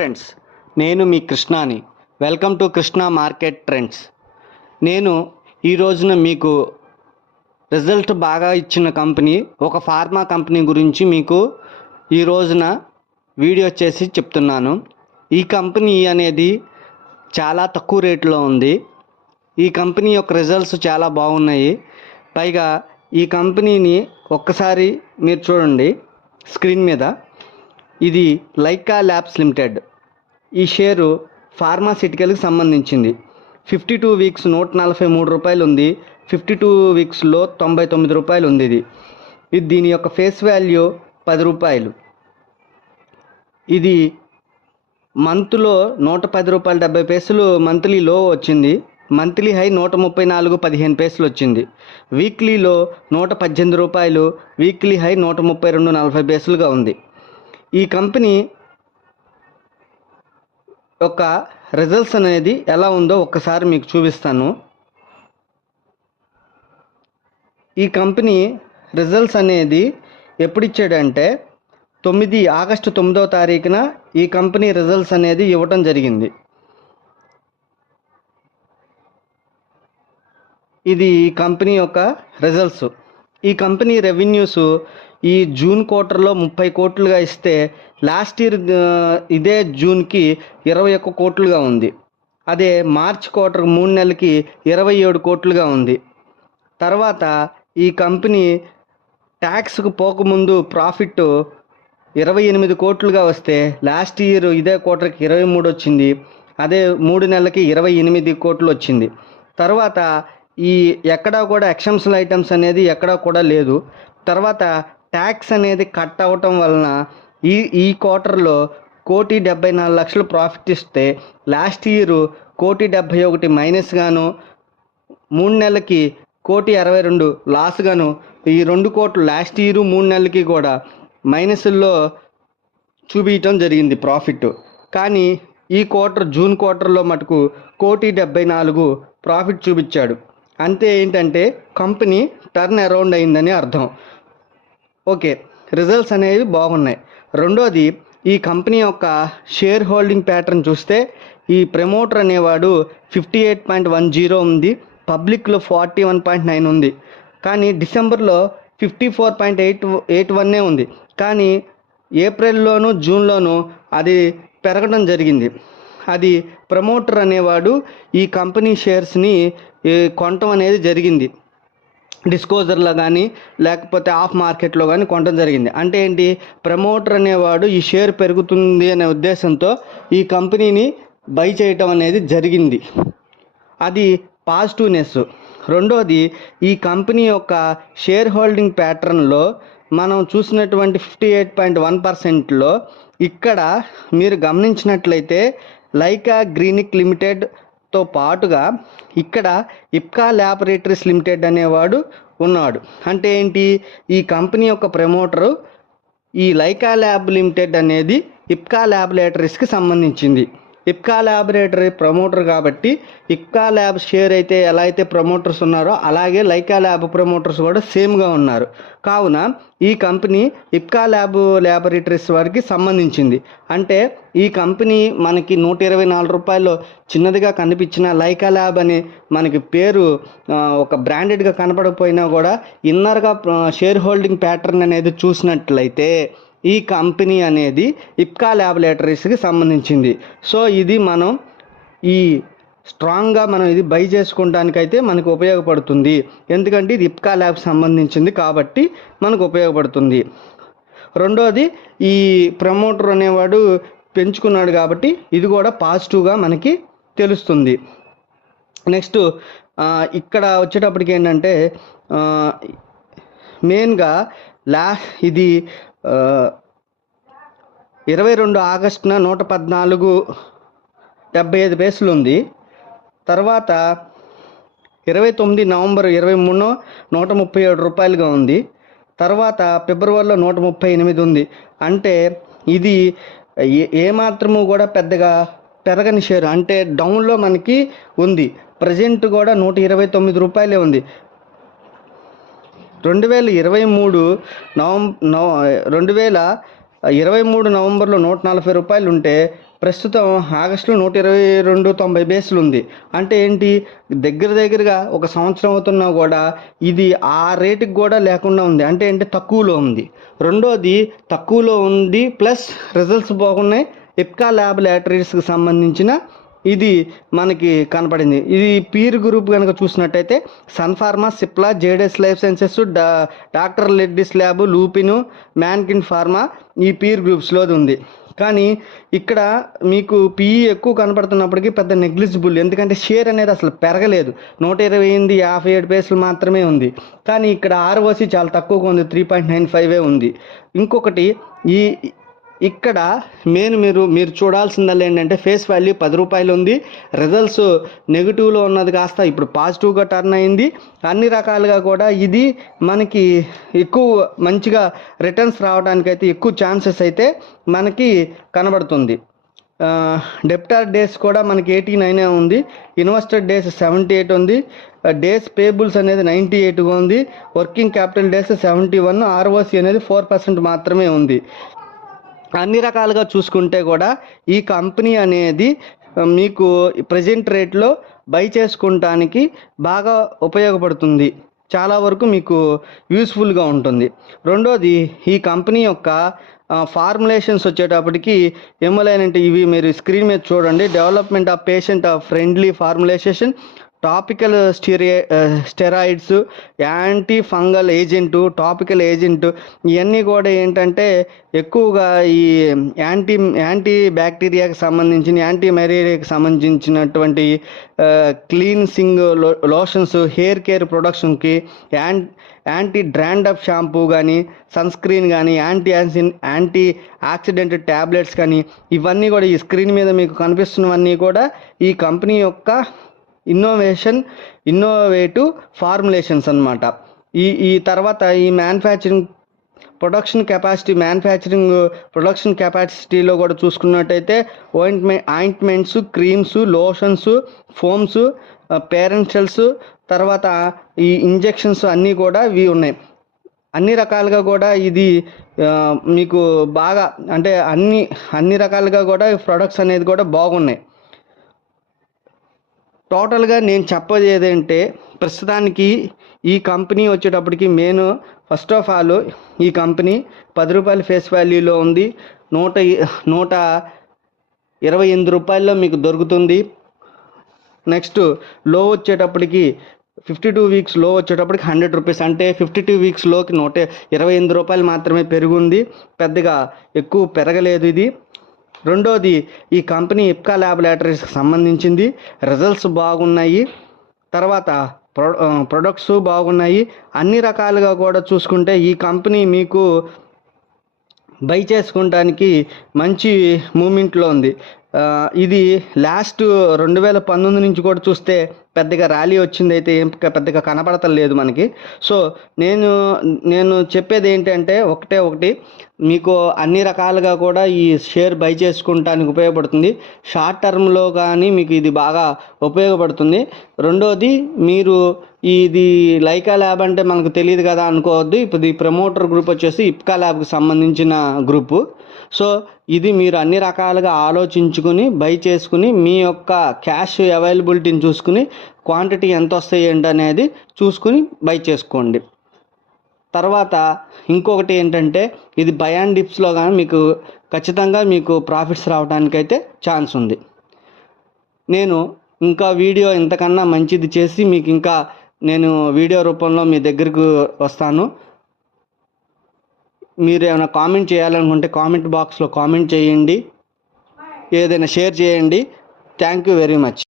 Friends, నేను మీ కృష్ణాని. Welcome to Krishna market trends. నేను ఈ రోజున మీకు రిజల్ట్ బాగా ఇచ్చిన కంపెనీ, ఒక ఫార్మా కంపెనీ గురించి మీకు ఈ రోజున వీడియో చేసి చెప్తున్నాను. ఈ కంపెనీ అనేది చాలా తక్కువ రేట్లో ఉంది. ఈ కంపెనీ యొక్క రిజల్ట్స్ చాలా బాగున్నాయి. పైగా ఈ కంపెనీని ఒక్కసారి మీరు చూడండి స్క్రీన్ మీద. ఇది లైకా ల్యాబ్స్ లిమిటెడ్. ఈ షేరు ఫార్మాసిటికల్కి సంబంధించింది. 52 వీక్స్ 143 రూపాయలు ఉంది. 52 వీక్స్లో 99 రూపాయలు ఉంది. ఇది దీని యొక్క ఫేస్ వాల్యూ 10 రూపాయలు. ఇది మంత్లో 110 రూపాయలు 70 పైసలు మంత్లీ లో వచ్చింది. మంత్లీ హై 134.15 పైసలు వచ్చింది. వీక్లీలో 118 రూపాయలు, వీక్లీ హై 132.40 పైసలుగా ఉంది. ఈ కంపెనీ యొక్క రిజల్ట్స్ అనేది ఎలా ఉందో ఒక్కసారి మీకు చూపిస్తాను. ఈ కంపెనీ రిజల్ట్స్ అనేది ఎప్పుడు ఇచ్చాడంటే ఆగస్టు 9వ తారీఖున ఈ కంపెనీ రిజల్ట్స్ అనేది ఇవ్వటం జరిగింది. ఇది ఈ కంపెనీ యొక్క రిజల్ట్స్. ఈ కంపెనీ రెవెన్యూస్ ఈ జూన్ క్వార్టర్లో 30 కోట్లుగా ఇస్తే లాస్ట్ ఇయర్ ఇదే జూన్కి 21 కోట్లుగా ఉంది. అదే మార్చ్ క్వార్టర్ 3 నెలలకి 27 కోట్లుగా ఉంది. తర్వాత ఈ కంపెనీ ట్యాక్స్కు పోకముందు ప్రాఫిట్ 28 కోట్లుగా వస్తే లాస్ట్ ఇయర్ ఇదే క్వార్టర్కి 23 వచ్చింది. అదే 3 నెలలకి 28 కోట్లు వచ్చింది. తర్వాత ఈ ఎక్కడా కూడా ఎక్సెప్షనల్ ఐటమ్స్ అనేది ఎక్కడా కూడా లేదు. తర్వాత ట్యాక్స్ అనేది కట్ అవ్వటం వలన ఈ క్వార్టర్లో 1,74,00,000 ప్రాఫిట్ ఇస్తే లాస్ట్ ఇయర్ 1,71 మైనస్ గాను, 3 నెలలకి 1,62 లాస్ గాను, ఈ 2 కోట్లు లాస్ట్ ఇయర్ 3 నెలలకి కూడా మైనస్లో చూపించడం జరిగింది ప్రాఫిట్. కానీ ఈ క్వార్టర్ జూన్ క్వార్టర్లో మటుకు 1,74 ప్రాఫిట్ చూపించాడు. అంతే. ఏంటంటే కంపెనీ టర్న్ అరౌండ్ అయిందని అర్థం. ఓకే, రిజల్ట్స్ అనేవి బాగున్నాయి. రెండోది, ఈ కంపెనీ యొక్క షేర్ హోల్డింగ్ ప్యాటర్న్ చూస్తే ఈ ప్రమోటర్ అనేవాడు 58.10 ఉంది, పబ్లిక్లో 41.9 ఉంది. కానీ డిసెంబర్లో 54.81 ఉంది. కానీ ఏప్రిల్లోను జూన్లోను అది పెరగడం జరిగింది. అది ప్రమోటర్ అనేవాడు ఈ కంపెనీ షేర్స్ని కొనటం అనేది జరిగింది. డిస్క్లోజర్లో కానీ లేకపోతే ఆఫ్ మార్కెట్లో కానీ కొనడం జరిగింది. అంటే ఏంటి, ప్రమోటర్ అనేవాడు ఈ షేర్ పెరుగుతుంది అనే ఉద్దేశంతో ఈ కంపెనీని బై చేయటం అనేది జరిగింది. అది పాజిటివ్నెస్. రెండోది, ఈ కంపెనీ యొక్క షేర్ హోల్డింగ్ ప్యాటర్న్లో మనం చూసినటువంటి 58.1%లో ఇక్కడ మీరు గమనించినట్లయితే లైకా గ్రీనిక్ లిమిటెడ్తో పాటుగా ఇక్కడ ఇప్కా ల్యాబొరేటరీస్ లిమిటెడ్ అనేవాడు ఉన్నాడు. అంటే ఏంటి, ఈ కంపెనీ యొక్క ప్రమోటరు ఈ లైకా ల్యాబ్ లిమిటెడ్ అనేది ఇప్కా ల్యాబొరేటరీస్కి సంబంధించింది. ఇప్కా ల్యాబొరేటరీ ప్రమోటర్ కాబట్టి ఇప్కా ల్యాబ్ షేర్ అయితే ఎలా అయితే ప్రమోటర్స్ ఉన్నారో అలాగే లైకా ల్యాబ్ ప్రమోటర్స్ కూడా సేమ్గా ఉన్నారు. కావున ఈ కంపెనీ ఇప్కా ల్యాబొరేటరీస్ వారికి సంబంధించింది. అంటే ఈ కంపెనీ మనకి 124 రూపాయలు చిన్నదిగా కనిపించిన లైకా ల్యాబ్ అని మనకి పేరు ఒక బ్రాండెడ్గా కనపడకపోయినా కూడా ఇన్నర్గా షేర్ హోల్డింగ్ ప్యాటర్న్ అనేది చూసినట్లయితే ఈ కంపెనీ అనేది ఇప్కా ల్యాబొరేటరీస్కి సంబంధించింది. సో ఇది మనం ఈ స్ట్రాంగ్గా మనం ఇది బై చేసుకోవడానికైతే మనకు ఉపయోగపడుతుంది. ఎందుకంటే ఇది ఇప్కా ల్యాబ్కి సంబంధించింది కాబట్టి మనకు ఉపయోగపడుతుంది. రెండోది, ఈ ప్రమోటర్ అనేవాడు పెంచుకున్నాడు కాబట్టి ఇది కూడా పాజిటివ్గా మనకి తెలుస్తుంది. నెక్స్ట్ ఇక్కడ వచ్చేటప్పటికి ఏంటంటే మెయిన్గా ఇది 22 ఆగస్టున 114.75 పైసలు ఉంది. తర్వాత 29 నవంబర్ 23 137 రూపాయలుగా ఉంది. తర్వాత ఫిబ్రవరిలో 138 ఉంది. అంటే ఇది ఏమాత్రము కూడా పెద్దగా పెరగని షేర్, అంటే డౌన్లో మనకి ఉంది. ప్రజెంట్ కూడా 129 రూపాయలే ఉంది. 2023 నవంబర్లో 140 రూపాయలు ఉంటే ప్రస్తుతం ఆగస్టులో 122.90 బేస్లు ఉంది. అంటే ఏంటి, దగ్గరగా ఒక సంవత్సరం అవుతున్నా కూడా ఇది ఆ రేటుకి కూడా లేకుండా ఉంది. అంటే ఏంటి, తక్కువలో ఉంది. రెండోది తక్కువలో ఉంది ప్లస్ రిజల్ట్స్ బాగున్నాయి. ఇప్కా ల్యాబొరేటరీస్కి సంబంధించిన ఇది మనకి కనపడింది. ఇది పీర్ గ్రూప్ కనుక చూసినట్టయితే Sun Pharma, Cipla, Zydus Life Sciences, doctor Reddy's lab, Lupin, Mankind Pharma ఈ పీర్ గ్రూప్స్లోది ఉంది. కానీ ఇక్కడ మీకు పిఈ ఎక్కువ కనపడుతున్నప్పటికీ పెద్ద నెగ్లిజిబుల్, ఎందుకంటే షేర్ అనేది అసలు పెరగలేదు. 128.57 పైసలు మాత్రమే ఉంది. కానీ ఇక్కడ ఆర్ఓసి చాలా తక్కువగా ఉంది, 3.95 ఉంది. ఇంకొకటి ఇక్కడ మీరు చూడాల్సిందల్లా ఏంటంటే ఫేస్ వాల్యూ 10 రూపాయలు ఉంది. రిజల్ట్స్ నెగిటివ్లో ఉన్నది కాస్త ఇప్పుడు పాజిటివ్గా టర్న్ అయింది. అన్ని రకాలుగా కూడా ఇది మనకి ఎక్కువ మంచిగా రిటర్న్స్ రావడానికైతే ఎక్కువ ఛాన్సెస్ అయితే మనకి కనబడుతుంది. డెప్టార్ డేస్ కూడా మనకి 89 ఉంది. ఇన్వెస్టర్ డేస్ 78 ఉంది. డేస్ పేబుల్స్ అనేది 98గా ఉంది. Working capital days 71. ఆర్ఓసి అనేది 4% మాత్రమే ఉంది. అన్ని రకాలుగా చూసుకుంటే కూడా ఈ కంపెనీ అనేది మీకు ప్రజెంట్ రేట్లో బై చేసుకుంటానికి బాగా ఉపయోగపడుతుంది. చాలా వరకు మీకు యూస్ఫుల్గా ఉంటుంది. రెండోది ఈ కంపెనీ యొక్క ఫార్ములేషన్స్ వచ్చేటప్పటికి ఏమోలేనంటే ఇవి మీరు స్క్రీన్ మీద చూడండి. Development of patient friendly formulation, topical steroids, anti fungal agent, topical agent, ఇవన్నీ కూడా ఏంటంటే ఎక్కువగా ఈ యాంటీ బ్యాక్టీరియాకి సంబంధించిన, యాంటీ మలేరియాకి సంబంధించినటువంటి క్లీన్సింగ్ లోషన్స్, హెయిర్ కేర్ ప్రొడక్షన్కి, యాంటీ డ్రాండప్ షాంపూ కానీ, సన్ స్క్రీన్ కానీ, యాంటీ ఆక్సిడెంట్ ట్యాబ్లెట్స్ కానీ, ఇవన్నీ కూడా ఈ స్క్రీన్ మీద మీకు కనిపిస్తున్నవన్నీ కూడా ఈ కంపెనీ యొక్క ఇన్నోవేటివ్ ఫార్ములేషన్స్ అన్నమాట. ఈ తర్వాత ఈ ప్రొడక్షన్ కెపాసిటీలో కూడా చూసుకున్నట్టయితే ointments, creams, lotions, firms, parents, తర్వాత ఈ ఇంజెక్షన్స్ అన్నీ కూడా ఇవి ఉన్నాయి. అన్ని రకాలుగా కూడా ఇది మీకు బాగా అంటే అన్ని రకాలుగా కూడా ప్రొడక్ట్స్ అనేది కూడా బాగున్నాయి. టోటల్గా నేను చెప్పేది ఏంటంటే ప్రస్తుతానికి ఈ కంపెనీ వచ్చేటప్పటికి ఫస్ట్ ఆఫ్ ఆల్ ఈ కంపెనీ 10 రూపాయల ఫేస్ వాల్యూలో ఉంది. 128 రూపాయల్లో మీకు దొరుకుతుంది. నెక్స్ట్ లో వచ్చేటప్పటికి 52 వీక్స్ లో వచ్చేటప్పటికి 100 రూపీస్, అంటే 52 వీక్స్లోకి 128 రూపాయలు మాత్రమే పెరుగుంది. పెద్దగా ఎక్కువ పెరగలేదు ఇది. రెండోది ఈ కంపెనీ ఇప్కా ల్యాబొరేటరీస్కి సంబంధించింది. రిజల్ట్స్ బాగున్నాయి. తర్వాత ప్రొడక్ట్స్ బాగున్నాయి. అన్ని రకాలుగా కూడా చూసుకుంటే ఈ కంపెనీ మీకు బై చేసుకోవడానికి మంచి మూమెంట్లో ఉంది. ఇది లాస్ట్ 2019 నుంచి కూడా చూస్తే పెద్దగా ర్యాలీ వచ్చింది అయితే పెద్దగా కనపడతలేదు మనకి. సో నేను చెప్పేది ఏంటంటే ఒకటి మీకు అన్ని రకాలుగా కూడా ఈ షేర్ బై చేసుకుంటానికి ఉపయోగపడుతుంది. షార్ట్ టర్మ్లో కానీ మీకు ఇది బాగా ఉపయోగపడుతుంది. రెండోది మీరు ఇది లైకా ల్యాబ్ అంటే మనకు తెలియదు కదా అనుకోవద్దు. ఇప్పుడు ఈ ప్రమోటర్ గ్రూప్ వచ్చేసి ఇప్కా ల్యాబ్కి సంబంధించిన గ్రూపు. సో ఇది మీరు అన్ని రకాలుగా ఆలోచించుకుని బై చేసుకుని మీ యొక్క క్యాష్ అవైలబిలిటీని చూసుకుని క్వాంటిటీ ఎంత వస్తాయి ఏంటనేది చూసుకుని బై చేసుకోండి. తర్వాత ఇంకొకటి ఏంటంటే ఇది బై అండ్ డిప్స్లో కానీ మీకు ఖచ్చితంగా మీకు ప్రాఫిట్స్ రావడానికైతే ఛాన్స్ ఉంది. నేను ఇంకా వీడియో ఇంతకన్నా మంచిది చేసి మీకు ఇంకా నేను వీడియో రూపంలో మీ దగ్గరకు వస్తాను. మీరు ఏమైనా కామెంట్ చేయాలనుకుంటే కామెంట్ బాక్స్లో కామెంట్ చేయండి, ఏదైనా షేర్ చేయండి. Thank you very much.